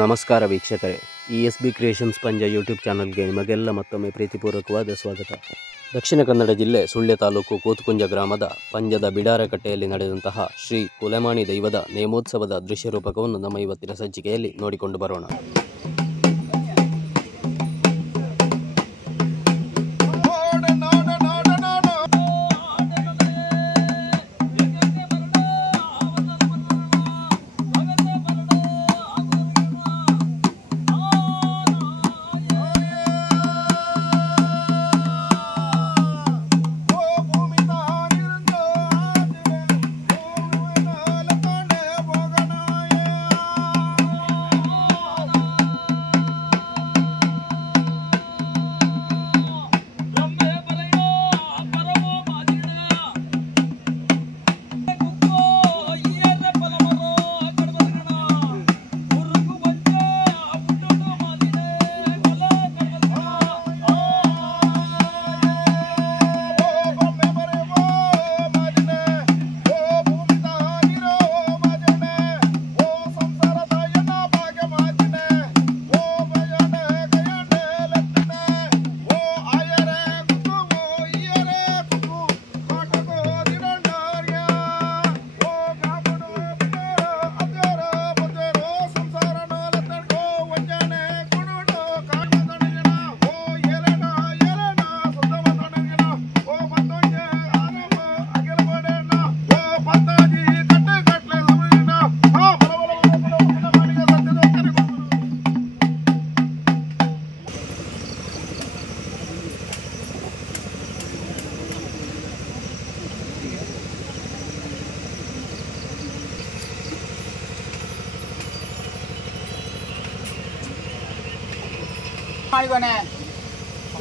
ನಮಸ್ಕಾರ ವೀಕ್ಷಕರೇ, ESB creations ಪಂಜ YouTube ಚಾನಲ್ಗೆ ನಿಮಗೆಲ್ಲ ಮತ್ತೊಮ್ಮೆ ಪ್ರೀತಿಪೂರ್ವಕವಾದ ಸ್ವಾಗತ. ದಕ್ಷಿಣ ಕನ್ನಡ ಜಿಲ್ಲೆ ಸುಳ್ಯ ತಾಲೂಕು ಕೂತುಕುಂಜ ಗ್ರಾಮದ ಪಂಜದ ಬಿಡಾರಕಟ್ಟೆಯಲ್ಲಿ ನಡೆದಂತಹ ಶ್ರೀ ಕುಲೆಮಾಣಿ ದೈವದ ನೇಮೋತ್ಸವದ ದೃಶ್ಯ ರೂಪಕವನ್ನು ನಮ್ಮ ಇವತ್ತಿನ ಸಂಚಿಕೆಯಲ್ಲಿ ನೋಡಿಕೊಂಡು ಬರೋಣ.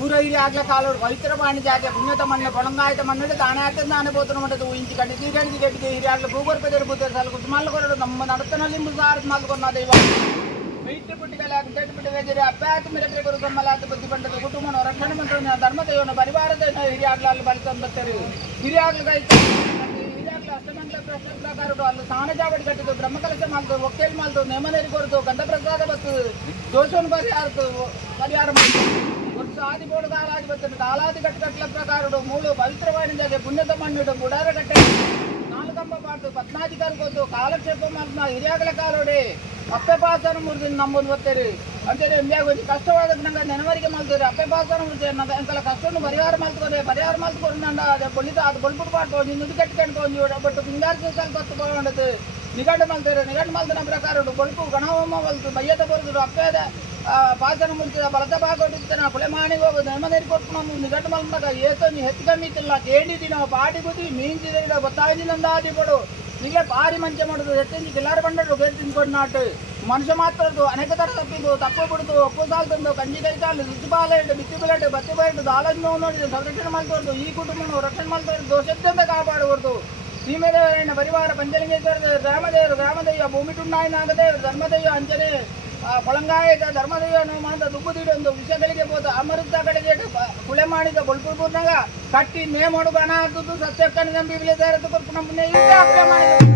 ఊరగిరి ఆగ్ల కాలుడు పవిత్ర పాణి జాతి పుణ్యత మన్న పొణంగాయత మన్నుడు తానాయతం దానపోతున్నట్టు ఊహించి కట్టి తీగడికి గట్టికి హిరియాగ్ల భూగర్భ తెరుపుతారు సార్ కుటుంబాలు కొరడు నమ్మ నడతనలింపు సార్ మాల్కొన్న దైవం వెయిట్ పుట్టికలాక చెట్టు పుట్టి వేజరి అప్పాతి మిరపరి కొరకు కమ్మలాత బుద్ధి పంటది కుటుంబం రక్షణ మంత్రులు ధర్మదైవం పరివారదైన హిరియాగ్లాలు బలితం పెట్టారు హిరియాగ్లుగా ಹಿರಿಯಾಗ್ಲ ಅಷ್ಟಮಂಗಲ ಪ್ರಶ್ನೆ ಪ್ರಕಾರ ಅಲ್ಲಿ ಸಾಣಜಾವಡಿ ಕಟ್ಟಿದ್ದು ಬ್ರಹ್ಮಕಲಶ ಮಾಡ್ತು ಒಕ್ಕೇಲ್ ಮಾಡ್ತು ನೇಮನೇರಿ ಕೊಡ್ತು ಗಂಧ ಪ್ರಸಾದ ಬತ್ತು ದೋಷವನ್ನು ಪರಿಹಾರ ಮಾಡ್ತು ವರ್ಷ ಆದಿಬೋಡು ಕಾಲಾದಿ ಬರ್ತದೆ ಕಾಲಾದಿ ಕಟ್ಟಕಟ್ಲ ಪ್ರಕಾರ ಮೂಳು ಪವಿತ್ರವಾಣಿ ಜಾಗೆ ಪುಣ್ಯತ ಮಣ್ಣಿಡು ಗುಡಾರ ಕಟ್ಟೆ ನಾಲ್ಕಂಬ ಪಾಡ್ತು ಪತ್ನಾಧಿಕಾರಿ ಕೊದ್ದು ಕಾಲಕ್ಷೇಪ ಮಾಡ್ತಾ ಹಿರಿಯಾಗ್ಲ ಕಾಲೋಡಿ ಅಪ್ಪೆ ಪಾಸನ ಮುರಿದು ನಮ್ಮನ್ನು ಬರ್ತಾರೆ ಅಂತೇಳಿ ಕೊಂಚ ಕಷ್ಟವಾದ ನಂಗೆ ನೆನವರಿಗೆ ಮಾಡ್ತಾರೆ ಅಪ್ಪೆ ಪಾಸನ ಮುರಿದೆ ಅಂಕಲ ಕಷ್ಟವನ್ನು ಪರಿಹಾರ ಮಾಡ್ತಾರೆ ನಂಡ ಅದೇ ಬೊಳಿತ ಅದು ಬೊಳ್ಬಿಟ್ಟು ಮಾಡ್ತು ನೀನು ಇದು ಕಟ್ಕೊಂಡು ಬಟ್ ಹಿಂಗಾರ್ಸಿ ಸ್ವಲ್ಪ ಹೊತ್ತು ನಿಗಂಡು ಮಾಡ್ತಾರೆ ನಿಗಂಡು ಮಾಡ್ತಾನೆ ಪ್ರಕಾರ ಬೊಳ್ಪು ಗಣಹೋಮ ಬಲ್ತು ಬಯ್ಯದ ಬರುದು ಅಪ್ಪೆದ ಪಾಸನ ಮುರಿದ ಬಲದ ಭಾಗ ಕೊಟ್ಟಿರ್ತಾನೆ ಕುಲೆಮಾಣಿಗೆ ಹೋಗೋದು ನೆಮ್ಮನೇರಿ ಕೊಟ್ಟು ನಮ್ಮ ನಿಗಂಡು ಮಾಡ್ದಾಗ ಏತೋ ನೀ ಹೆಚ್ಚು ಕಮ್ಮಿ ಇತ್ತಿಲ್ಲ ಕೇಳಿದಿ ನಾವು ಪಾಟಿ ಬುದ್ಧಿ ಮೀನ್ಸಿದ ಗೊತ್ತಾಯ್ದಿಲ್ಲ ಆದಿ ಕೊಡು ಈಗಲೇ ಭಾರಿ ಮಂಚ ಮಾಡೋದು ಎತ್ತಿಂದು ಕಿಲ್ಲಾರು ಬಂಡರು ಬೇರೆ ತಿನ್ಕೊಂಡು ನಾಟು ಮನುಷ್ಯ ಮಾತ್ರದ್ದು ಅನೇಕ ಥರ ತಪ್ಪಿದ್ದು ತಪ್ಪು ಬಿಡ್ತು ಒಪ್ಪು ಸಾಲು ತಂದು ಕಂಜಿ ಕೈ ಸಾಲು ರುಚಿಪಾಲ ಇಟ್ಟು ಬಿತ್ತಿ ಬಿಲಟ್ಟು ಬತ್ತಿ ಬೈಟ್ಟು ದಾಳನ್ನು ನೋವು ನೋಡಿ ಸಂರಕ್ಷಣೆ ಮಾಡ್ತವ್ರದ್ದು ಈ ಕುಟುಂಬವನ್ನು ರಕ್ಷಣೆ ಮಾಡ್ತವ್ರದ್ದು ದೋಷದ್ದಂತ ಕಾಪಾಡುವರ್ದು ಸೀಮೆದೇವರಣ್ಣ ಪರಿವಾರ ಪಂಚಲಿಂಗೇಶ್ವರ ಗ್ರಾಮದಯ್ಯ ಭೂಮಿ ಟುಣ್ಣಾಯನಾಗದೇವರು ಧರ್ಮದಯ್ಯ ಅಂಜನೆ ಕೊಳಂಗಾಯದ ಧರ್ಮದಯ್ಯನು ಮಾತ್ರ ದುಬ್ಬುದಿಡೊಂದು ವಿಷಯಗಳಿಗೆ ಹೋದ ಅಮೃತ ಕಡೆಗೆ ಕುಳೆ ಮಾಡಿದ ಬೊಲ್ಪುರ್ನಾಗ ಕಟ್ಟಿ ನೇಮಡು ಗಣ ಹಾಕುದು ಸತ್ಯಕ್ಕನ ನಂಬಿ ಬಿಳಿದಾರದು ಕೊಟ್ಟು ನಮ್ಮನ್ನೇ ಅಪ್ಲೈ ಮಾಡಿದ್ರು.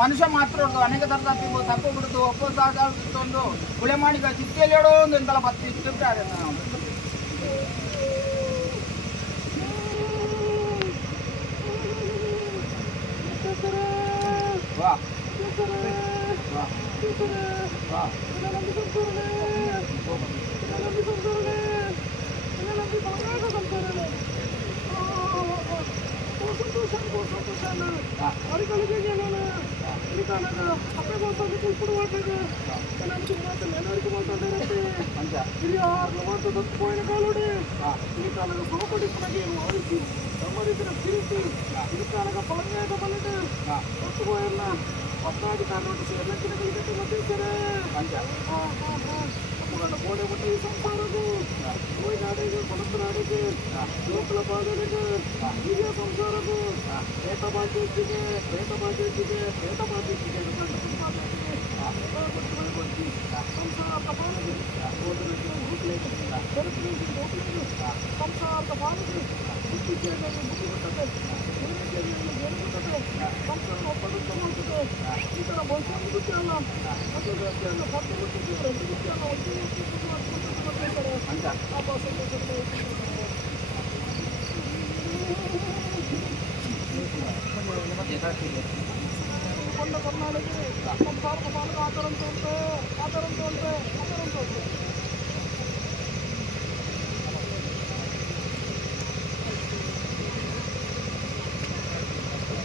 ಮನುಷ್ಯ ಮಾತ್ರ ಅನೇಕ ಥರ ತಪ್ಪು ಬಿಡುದು ಒಪ್ಪೊಂದು ಗುಳೆ ಮಾಡಿದ ಚಿತ್ತಿಯಲ್ಲಿ ಹೇಳೋ ಒಂದು ಎಂತೆಲ್ಲ ಬತ್ತಿ ಇಟ್ಟಿರ್ತಾರೆ ನಾವು ವಾ ಗೋಡೆ ಬಟ್ಟೆ ಸಂಸಾರದು ನಾಡಿಗೆ ಕೊಳತು ನಾಡಿಗೆ ಲೋಕಲ ಬಾಧೆಗೆ ಹಿರಿಯ ಸಂಸಾರದು ಪ್ರೇತ ಬಾಧ್ಯತೆಗೆ ಸಂಸಾರ ಬಾಲಗೆ ಸಂಸಾರ ಬಾಲಗೆ ಸಂಸಾರ ಒಪ್ಪಂದ ಮಾಡ್ತದೆ ಈ ಥರ ಭವಿಷ್ಯ ಅಲ್ಲ ಅದು ವ್ಯಕ್ತಿಯನ್ನು ಸತ್ತು ಬಿಟ್ಟಿದ್ದೀವಿ ಕೊಂಡ ಕರ್ನಾಟಕ ಸಂಸಾರದ ಬಾಲಕ ಆತರಂತ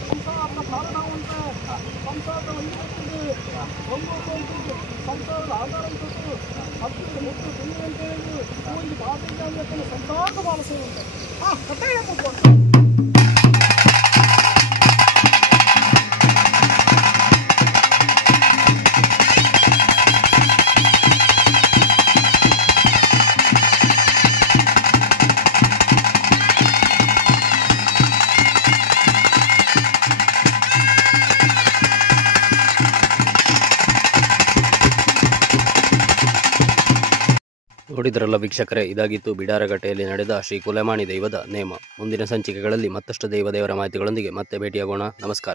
ಸಂಸಾರದ ಕಾರಣ ಉಂಟು ಸಂಸಾರದ ಹೊಂದಿದೆ ಸಂಸಾರದ ಆಧಾರ ಉಂಟು ಹತ್ತಿರ ಮುಟ್ಟು ದುನಿಯಾ ಅಂತ ಹೇಳಿ ಒಂದು ಬಾಧೆ ಸಂಸಾರದ ಬಾಲಸೆ ಉಂಟು ಕಥೆ ಹೇಳ್ಬೇಕು ನೋಡಿದ್ರಲ್ಲ ವೀಕ್ಷಕರೇ, ಇದಾಗಿತ್ತು ಬಿಡಾರಗಟ್ಟೆಯಲ್ಲಿ ನಡೆದ ಶ್ರೀ ಕುಲೆಮಾಣಿ ದೈವದ ನೇಮ. ಮುಂದಿನ ಸಂಚಿಕೆಗಳಲ್ಲಿ ಮತ್ತಷ್ಟು ದೇವರ ಮಾಹಿತಿಗಳೊಂದಿಗೆ ಮತ್ತೆ ಭೇಟಿಯಾಗೋಣ. ನಮಸ್ಕಾರ.